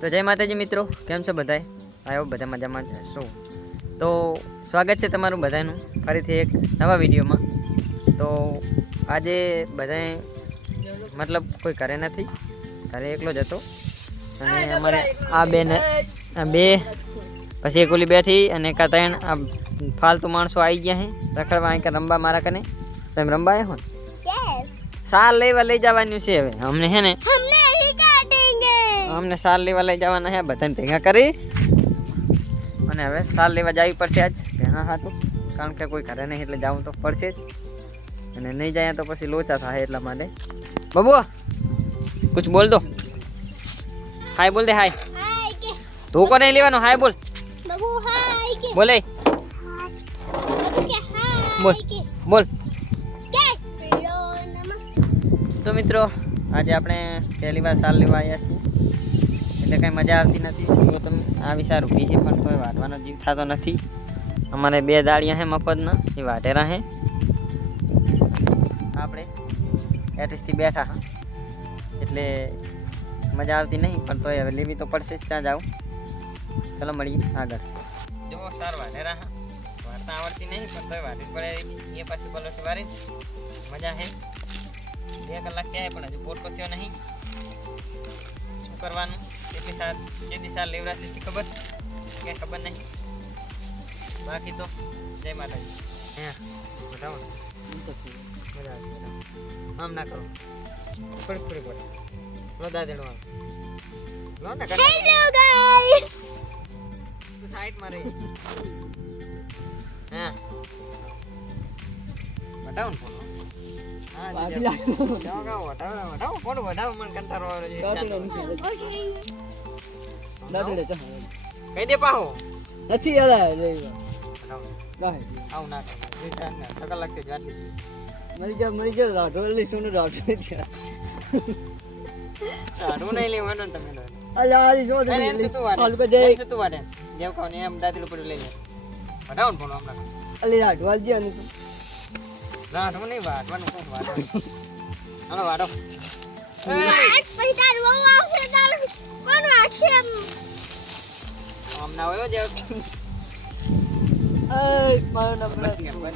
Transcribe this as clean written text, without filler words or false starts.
તો જય માતાજી મિત્રો, કેમ છો બધાય? આવ્યો બધા મજામાં છો? તો સ્વાગત છે તમારું બધાનું ફરીથી એક નવા વિડીયોમાં. તો આજે બધાય મતલબ કોઈ ઘરે નથી, ઘરે એકલો જ હતો. અને અમારે આ બે પછી એક ઓલી બેઠી અને એક ત્રણ આ ફાલતુ માણસો આવી ગયા હે રખડવા અહીં રમવા મારા કને. તમે રમવા આવ્યા હો ને? સાલ લેવા લઈ જવાનું છે હવે અમને, હે ને? અમને સાલ લેવા લઈ જવાના હે બધાને ભેગા કરી. અને હવે સાલ લેવા જવી પડશે આજ ભેણા હાથું, કારણ કે કોઈ ઘરે નહીં એટલે જવું તો પડશે જ. અને નહીં જાય તો પછી લોચા થાય એટલા માટે. બબુ કુછ બોલ દો, હાય બોલ દે. હાય તું કોને લેવાનો? હાય બોલ. બોલે બોલ બોલ. તો મિત્રો આજે આપણે પહેલી વાર સાલ લેવા આવ્યા છીએ એટલે કંઈ મજા આવતી નથી. જો તમે આવી સારું પી છે પણ કોઈ વાટવાનો જીવ થતો નથી. અમારે બે દાળિયા હે મફતના, એ વાટેરા હે. આપણે એડ્રેસથી બેઠા હા એટલે મજા આવતી નહીં, પણ તોય હવે લેવી તો પડશે જ. ત્યાં જાઉં, ચલો મળીએ આગળ. જો સાર વાટેરા હા, વાર્તા આવડતી નહીં પણ તોય વાટી પડે એ પાછી પલોથી વારી મજા હે. 2 કલાક ક્યાંય પણ હજુ પોરકો થયો નહીં. શું કરવાનું? કેટલી સાર લેવરાશે છે ખબર કે ખબર નહીં. બાકી તો જય માતાજી. બતાવો આમ ના કરો, થોડી પડે લો દાદેડો આમ લો ને. હેલો ગાઈસ, તું સાઈડમાં રહી. હા બતાવો ને ફોટો. કઈ દે પાહો નથી આવું ના સકલ લાગતી જાટલી મરી જાવ રાઠો સોનું રાઠો સારું નહીં લેવાનું તમે. અલ્યા જો તું વાટે જેમ કહો ને એમ દાદી ઉપર લઈ લે. બતાવો ને ફોન હમણાં. અલી રાઠવાલ જે અને રાઠવું નહીં, વાટવાનું કોણ વાટવાનું. હાલો વાટો. આમ ના હોય મારો નંબર